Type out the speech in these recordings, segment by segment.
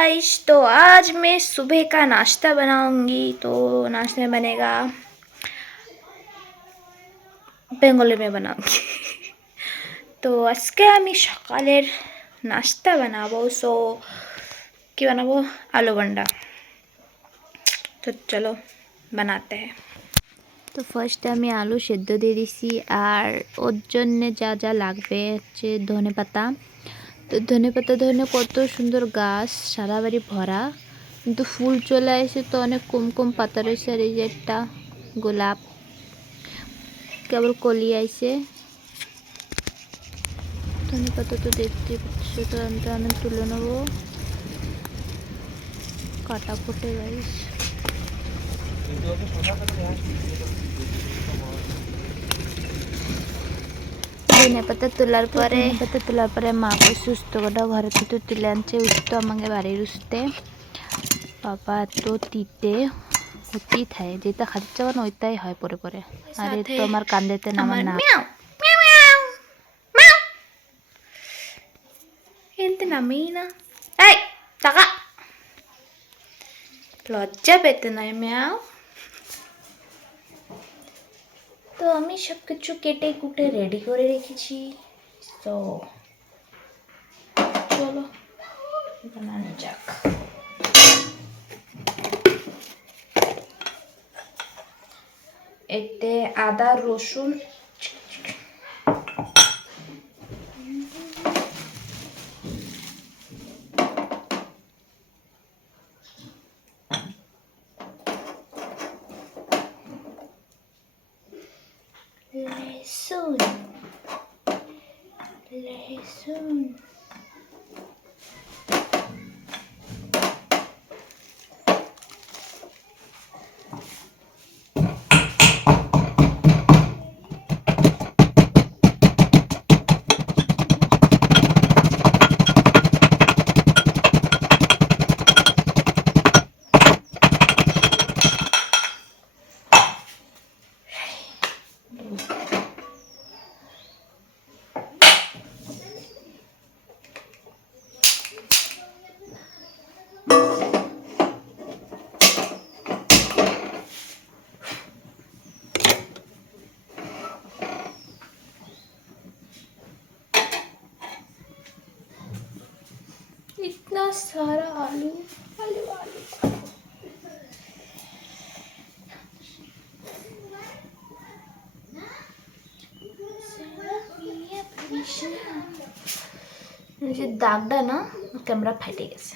Guys, तो आज मैं सुबह का नाश्ता बनाऊंगी। तो नाश्ते में बनेगा, बेंगली में बनाऊंगी। तो আজকে আমি সকালের নাস্তা বানাবো। সো কি বানাবো? আলু বন্ডা। তো চলো বানাতে हैं। তো ফার্স্টে আমি আলু সেদ্ধ দিয়ে দিছি, আর ওর জন্য যা যা লাগবে হচ্ছে ধনে পাতা। তো ধনে পাতা ধরে কত সুন্দর গাছ, সারা বাড়ি ভরা, কিন্তু ফুল চলে আসে তো অনেক কম কম পাতা রয়েছে। আর এই যে একটা গোলাপ কেবল কলি আইছে। ধনে পাতা তো দেখতে পাচ্ছ, তো আমি তুলে নেবো। কাটা ফুটে গাইস। ধনে পাতা তোলার পরে মা কইছে উস্ত কটা ঘরে থেকে তুলে আনছে। উস্ত আমাকে বাড়ির উস্তে বাবা এত তিতে হতেই থাকে, যেটা খাতে চান ওইটাই হয় পরে পরে। আর এই তো আমার কান্দেতে নামার না এনতে নামেই না। এই টাকা লজ্জা পেতে নয় ম্যাও। তো আমি সব কিছু কেটে কুটে রেডি করে রেখেছি। তো চলো বানানো যাক। এতে আদা রসুন লহসুন इतना सारा आलू आलू आलू যে দাগটা না ক্যামেরা ফাটে গেছে।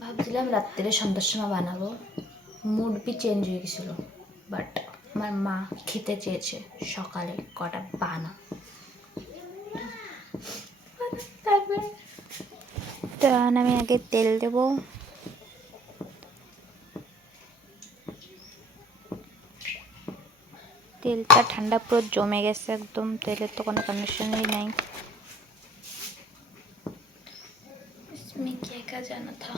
ভাবছিলাম রাত্রে সন্ধ্যার সময় বানাবো, মুড বি চেঞ্জ হয়ে গেছিল, বাট আমার মা খেতে চেয়েছে সকালে কটা বানা। তো আমি আগে তেল দেব। তেলটা ঠান্ডা পুরো জমে গেছে একদম, তেলের তো কোনো কন্ডিশনই নাই। इसमें क्या क्या जाना था?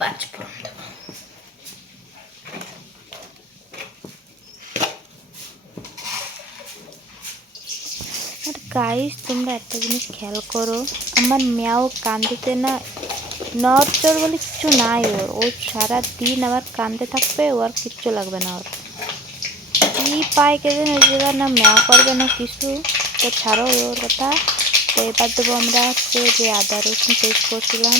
পাঁচফোড়ন দেব। আর গাইস তোমরা একটা জিনিস খেয়াল করো, আমার মেয়াও কান্দিতে না নড়চড় বলে কিছু নাই। ও সারা দিন আবার কান্দে থাকবে, ওর কিচ্ছু লাগবে না। ওর কি পায় কে যেন, ওই জায়গা না ম্যাও করবে না কিছু। তো ছাড়ো ওর কথা। তো এবার দেবো আমরা হচ্ছে যে আদা রসুন পেস্ট করছিলাম,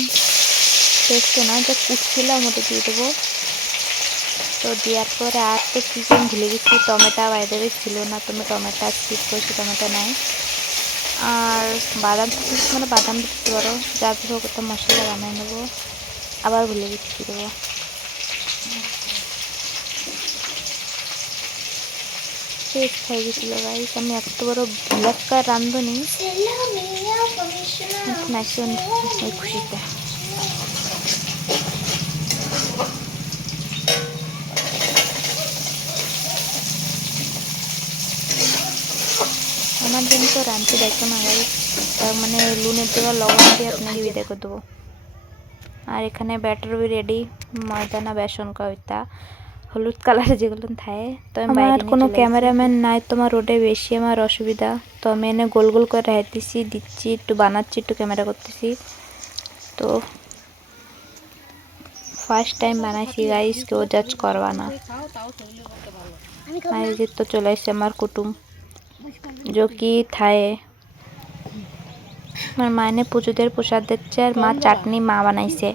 পেস্টও না যে কুটছিলাম ওটা দিয়ে দেবো। তো দেওয়ার পরে আর তো চিকেন ভুলে গেছি, টমেটো বাইরে ছিল না, তুমি টমেটো স্কিপ করছি, টমেটো নাই। আর বাদাম মানে বাদাম দিতে পারো, যা হোক একটা মশলা বানিয়ে নেবো। আবার ভুলে গেছি দেবো। টেস্ট হয়ে গেছিল গাইস, আমি এত বড় ব্ল্যাক রান্ধনি ওই খুশিতে। আমার জন্য তো রাঁধতে দেখো না গাইস, তার মানে লুনের দেওয়া লবণ দিয়ে আপনাকে বিদায় করে দেবো। আর এখানে ব্যাটার বি রেডি, ময়দা না বেসন কয়টা হলুদ কালার যেগুলো থাকে। তো আমি আমার কোনো ক্যামেরাম্যান নাই, তোমার রোডে বেশি আমার অসুবিধা, তো আমি এনে গোল গোল করে রাখতেছি, দিচ্ছি, একটু বানাচ্ছি, একটু ক্যামেরা করতেছি। তো ফার্স্ট টাইম বানাইছি গাইস, কেউ জাজ করবা না। আর এই যে তো চলে আসছে আমার কুটুম, जो कि থায়ে আমার মায়ের পুজোদের প্রসাদ দিচ্ছে, আর মা চাটনি মা বানাইছে।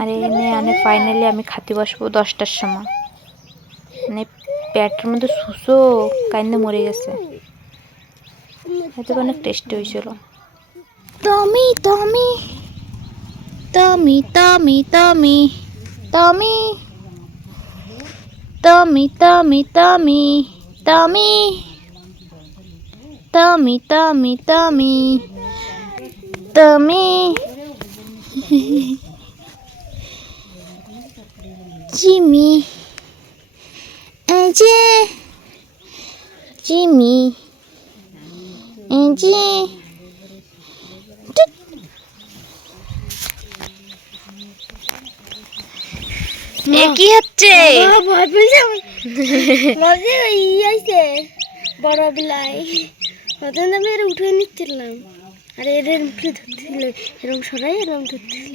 আর এনে আনে ফাইনালি আমি খাতে বসবো 10টার সময়। মানে পেটের মধ্যে শুষো কাইন্দে মরে গেছে, হয়তো অনেক টেস্টি হয়েছিল। টমি টমি টমি টমি টমি টমি টমি টমি টমি টমি টমি টমি টমি টমি জিমি এজে জিমি এজে কি হচ্ছে? বড় বিলাই প্রথমে আমি এর উঠে নিচ্ছিলাম, আর এদের উঠে ধরছিল, এরকম সরাই এরকম ধরছিল।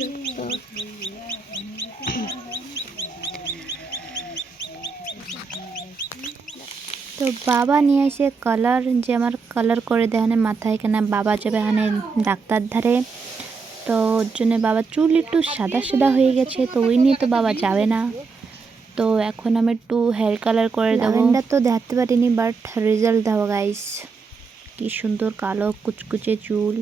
তো বাবা নিয়ে এসে কালার, যে আমার কালার করে দেখানে মাথায়, কেন বাবা যাবে এখানে ডাক্তার ধারে, তো ওর জন্য বাবার চুল একটু সাদা সাদা হয়ে গেছে, তো ওই নিয়ে তো বাবা যাবে না। তো এখন আমি একটু হেয়ার কালার করে দেবো। এটা তো দেখতে পারিনি, বাট রেজাল্ট দাও গাইস, কি সুন্দর কালো কুচকুচে চুল।